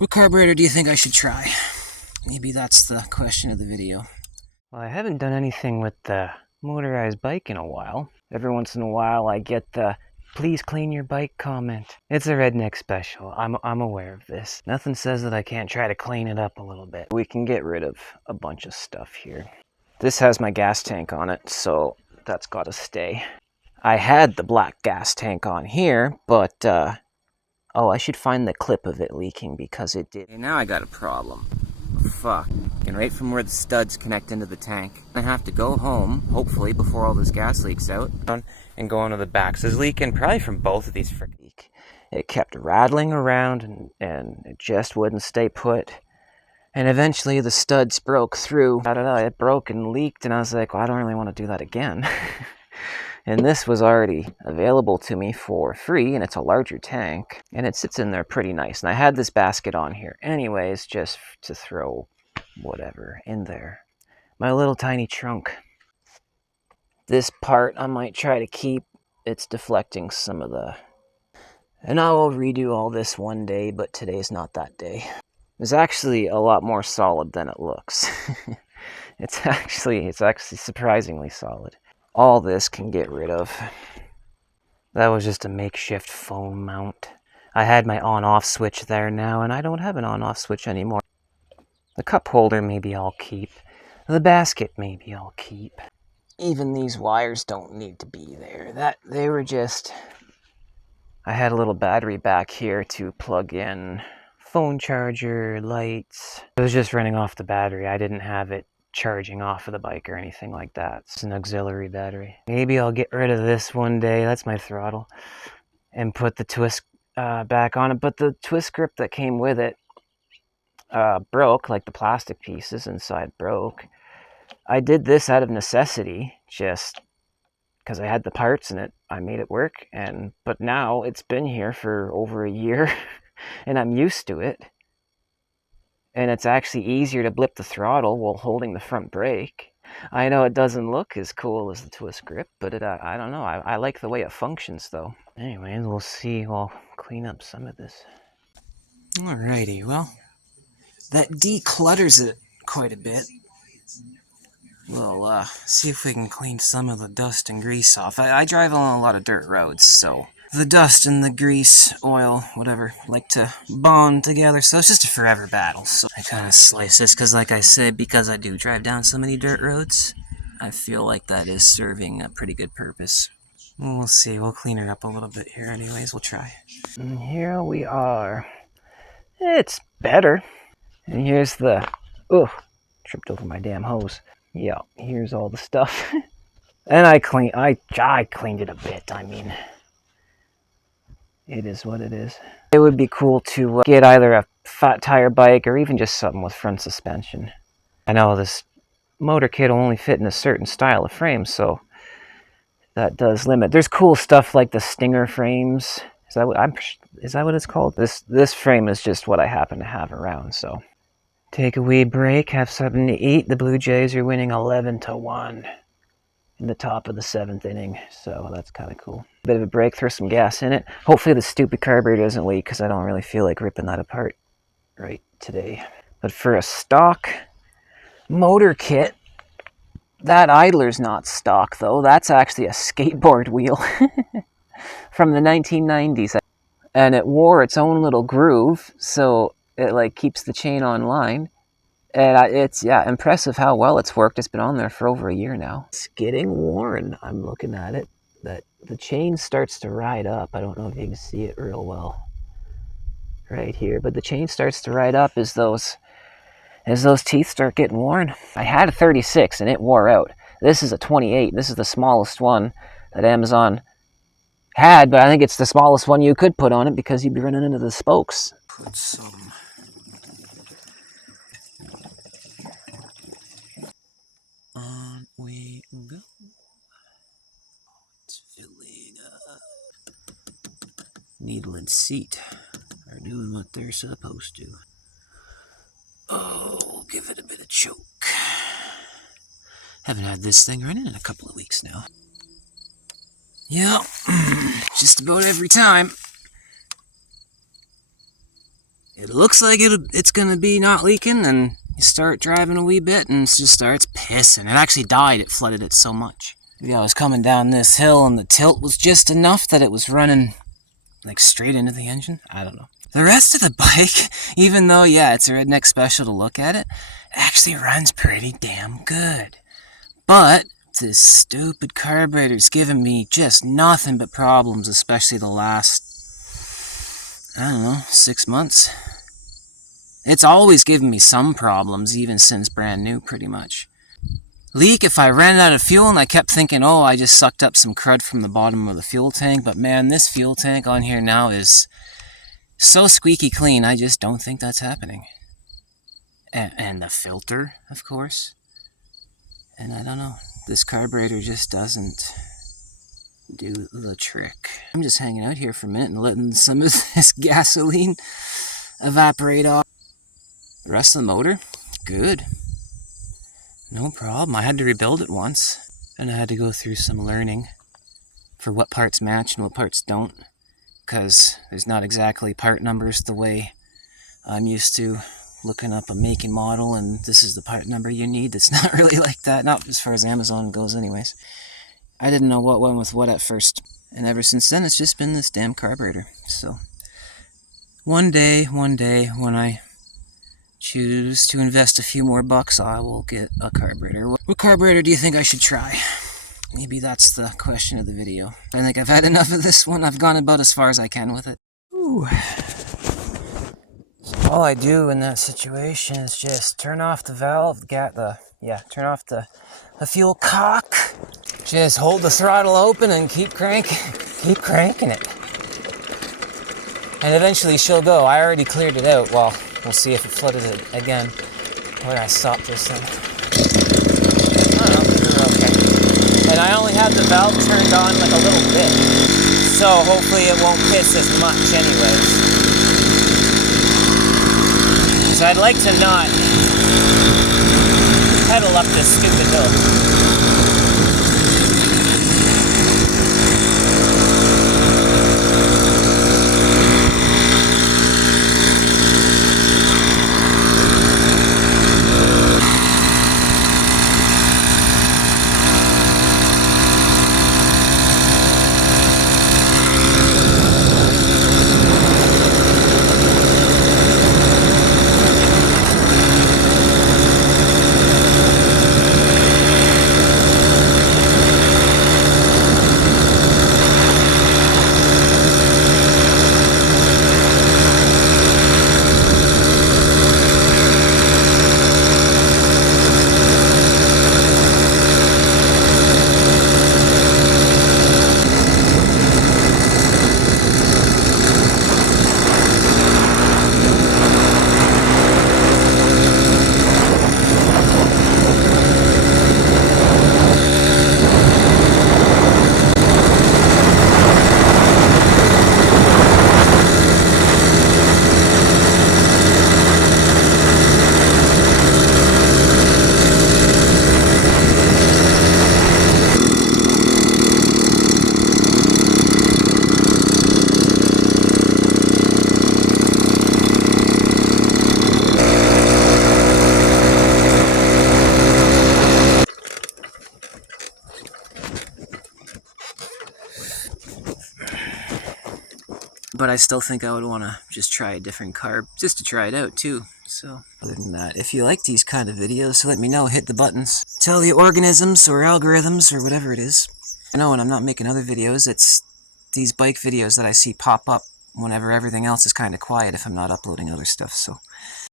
What carburetor do you think I should try? Maybe that's the question of the video. Well, I haven't done anything with the motorized bike in a while. Every once in a while I get the "please clean your bike" comment. It's a redneck special. I'm aware of this. Nothing says that I can't try to clean it up a little bit. We can get rid of a bunch of stuff here. This has my gas tank on it, so that's got to stay. I had the black gas tank on here, but oh, I should find the clip of it leaking because it did. Okay, now I got a problem. Fuck. And right from where the studs connect into the tank, I have to go home, hopefully, before all this gas leaks out. And go into the back. So it's leaking probably from both of these frickin'. It kept rattling around and it just wouldn't stay put. And eventually the studs broke through. It broke and leaked, and I was like, well, I don't really want to do that again. And this was already available to me for free, and it's a larger tank, and it sits in there pretty nice. And I had this basket on here anyways, just to throw whatever in there. My little tiny trunk. This part I might try to keep. It's deflecting some of the... And I will redo all this one day, but today's not that day. It's actually a lot more solid than it looks. It's actually surprisingly solid. All this can get rid of. That was just a makeshift phone mount. I had my on-off switch there now, and I don't have an on-off switch anymore. The cup holder maybe I'll keep. The basket maybe I'll keep. Even these wires don't need to be there. They were just... I had a little battery back here to plug in phone charger, lights. It was just running off the battery. I didn't have it charging off of the bike or anything like that. It's an auxiliary battery. Maybe I'll get rid of this one day. That's my throttle. And put the twist back on it. But the twist grip that came with it broke, like the plastic pieces inside broke. I did this out of necessity, just because I had the parts in it. I made it work, but now it's been here for over a year, and I'm used to it. And it's actually easier to blip the throttle while holding the front brake. I know it doesn't look as cool as the twist grip, but I don't know. I like the way it functions, though. Anyways, we'll see. We'll clean up some of this. Alrighty, well, that declutters it quite a bit. We'll see if we can clean some of the dust and grease off. I drive on a lot of dirt roads, so the dust and the grease, oil, whatever, like to bond together, so it's just a forever battle. So I kind of slice this because, like I said, because I do drive down so many dirt roads, I feel like that is serving a pretty good purpose. We'll see. We'll clean her up a little bit here anyways. We'll try. And here we are. It's better. And here's the... Oh, tripped over my damn hose. Yeah, here's all the stuff. And I cleaned it a bit. I mean, it is what it is. It would be cool to get either a fat tire bike or even just something with front suspension. I know this motor kit will only fit in a certain style of frame, so that does limit. There's cool stuff like the Stinger frames. Is that what it's called? This frame is just what I happen to have around, so. Take a wee break, have something to eat. The Blue Jays are winning 11-1 in the top of the 7th inning, so that's kind of cool. Bit of a break, throw some gas in it. Hopefully the stupid carburetor doesn't leak, because I don't really feel like ripping that apart right today. But for a stock motor kit, that idler's not stock, though. That's actually a skateboard wheel from the 1990s. And it wore its own little groove, so it like keeps the chain online. And it's, yeah, impressive how well it's worked. It's been on there for over a year now. It's getting worn. I'm looking at it. That the chain starts to ride up. I don't know if you can see it real well right here, but the chain starts to ride up as those teeth start getting worn. I had a 36 and it wore out. This is a 28. This is the smallest one that Amazon had, but I think it's the smallest one you could put on it because you'd be running into the spokes. Put some on we go. It's filling up. Needle and seat are doing what they're supposed to. Oh, give it a bit of choke. Haven't had this thing running in a couple of weeks now. Yep, just about every time it looks like it's gonna be not leaking, and you start driving a wee bit and it just starts pissing. It actually died, it flooded it so much. Maybe I was coming down this hill and the tilt was just enough that it was running like straight into the engine. I don't know. The rest of the bike, even though, yeah, it's a redneck special to look at it, actually runs pretty damn good. But this stupid carburetor's giving me just nothing but problems, especially the last, I don't know, 6 months. It's always given me some problems, even since brand new, pretty much. Leak if I ran out of fuel, and I kept thinking, oh, I just sucked up some crud from the bottom of the fuel tank, but man, this fuel tank on here now is so squeaky clean, I just don't think that's happening. And the filter, of course. And I don't know, this carburetor just doesn't do the trick. I'm just hanging out here for a minute and letting some of this gasoline evaporate off. The rest of the motor, good. No problem. I had to rebuild it once, and I had to go through some learning for what parts match and what parts don't, because there's not exactly part numbers the way I'm used to looking up a make and model, and this is the part number you need. It's not really like that, not as far as Amazon goes anyways. I didn't know what went with what at first, and ever since then it's just been this damn carburetor. So one day when I choose to invest a few more bucks, I will get a carburetor. What carburetor do you think I should try? Maybe that's the question of the video. I think I've had enough of this one. I've gone about as far as I can with it. Ooh. So all I do in that situation is just turn off the valve, turn off the fuel cock. Just hold the throttle open and keep cranking it. And eventually she'll go. I already cleared it out. Well, we'll see if it flooded it again. Where did I stop this thing? I don't know, we're okay. And I only have the valve turned on like a little bit. So hopefully it won't piss as much anyways. So I'd like to not pedal up this stupid hill. But I still think I would want to just try a different carb, just to try it out too. So, other than that, if you like these kind of videos, let me know, hit the buttons. Tell the organisms or algorithms or whatever it is. I know when I'm not making other videos, it's these bike videos that I see pop up whenever everything else is kind of quiet if I'm not uploading other stuff, so